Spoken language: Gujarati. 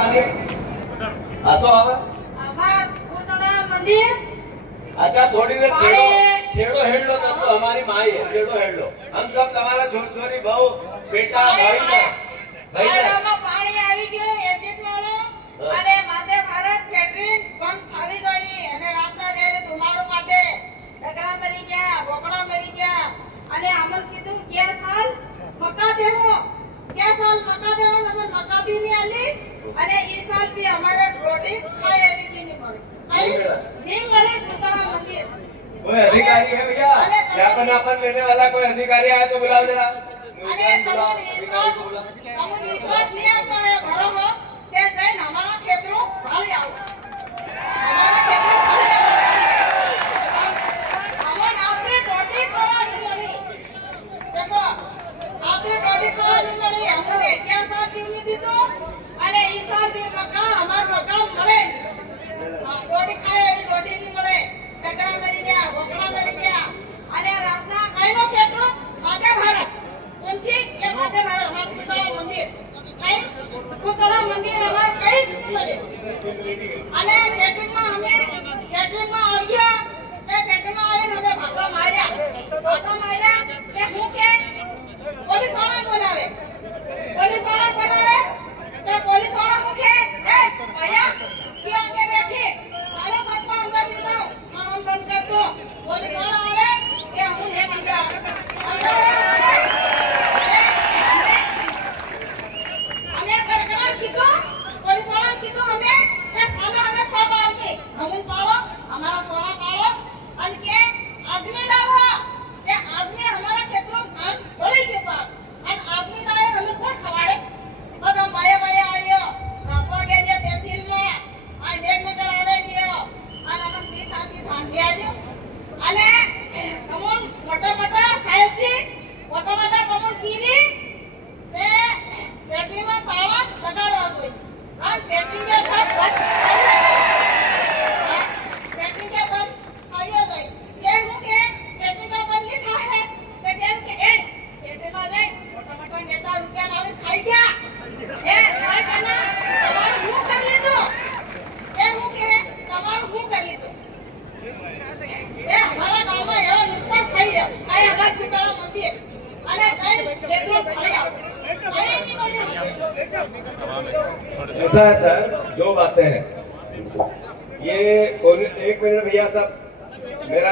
आसो आवा मंदिर। अच्छा थोड़ी देर छेड़ो हेड लो तब तो हमारी माई है, छेड़ो हेड लो। हम सब तुम्हारा छोरी बहु बेटा भाई ना पानी આવી ગયો એસિડ વાળો અને માથે ભારત કેટરિંગ બંધ થાવી જોઈ અને રાતના જ્યારે ધુમાડો કાઢે ડગરા મરી ગયા બોકડા મરી ગયા અને અમન કીધું કે સાલ મકા દેવો અમે મકા બી ની આલી અને ઈ સાલ બી અમારે રોટી ખાય એવી બી ની મળે नहीं मिले पुतला मंदिर। कोई अधिकारी है भैया? ज्ञापन लेने वाला कोई अधिकारी आया तो बुलाओ जरा। अरे कमुन विश्वास नहीं आता है भरो हो के जैन हमारा क्षेत्रों भाली आओ हमारा क्षेत्रों भाली आओ हमन आपने टोटी खावा नहीं मળી देखो आपने टोटी खावा नहीं मળી हमने क्या साथ भी नहीं દીધો અને ઈ સાલ બી મકા હમાર મકા મળે નહીં रोटी खाए रोटी नहीं મળે ડગરા મરી ગયા બોકડા મરી ગયા અને રાતના કઈનો ખેતરો માથે ભારત ઊંચી કે માથે ભારત અમાર પુતળા મંદિર કઈ પુતળા મંદિર અમાર કઈ જ નહીં મળે અને કેટરિંગમાં આવ્યા તે કેટરિંગમાં આવીને અમે ભાગવા માર્યા કે હું કે પોલીસ વાળા બોલાવે તે પોલીસ વાળા હું કે એ ભૈયા કે આગે બેઠી सारे सप्पा अंदर ले जाओ खाना बंद कर दो पुलिस वाला आवे के हम है अंदर हमें करकड़ा कीधो पुलिस वाला कीधो हमें के साले हमें सब आगे हम पालो हमारा सोना पालो अन के आदमी लावा के आदमी हमारा क्षेत्रों धान बड़ी के पास अन आदमी लाए हमें कौन खवाड़े बस हम भाई आयो सप्पा के लिए तहसील में आ एक नजर आवे गयो અને અમન 30 આથી ધાંડી આવ્યો અને કમોન મોટા સાહેબજી મોટા કમોન કીની તે પેટીમાં તાળા લગાડવા જોઈએ આ પેટી કે સબ પેટી કે બંધ થાયો જાય કે હું કે પેટી કે બંધ ની થાય તે કેમ કે એ પેટીમાં જાય મોટા નેતા રૂપિયા લાવી ખાઈ ગયા એ ખાઈ કના તમારું હું કરી લીધું એ હું કે તમારું હું કરી લીધું એ અમારા ગામમાં એવો નુકસાન થઈ ગયો આ અમારા પુતળા મંદિર અને કઈ ખેતરો ફળી આવ ऐसा है सर, दो बातें हैं। ये एक मिनट भैया साहब, मेरा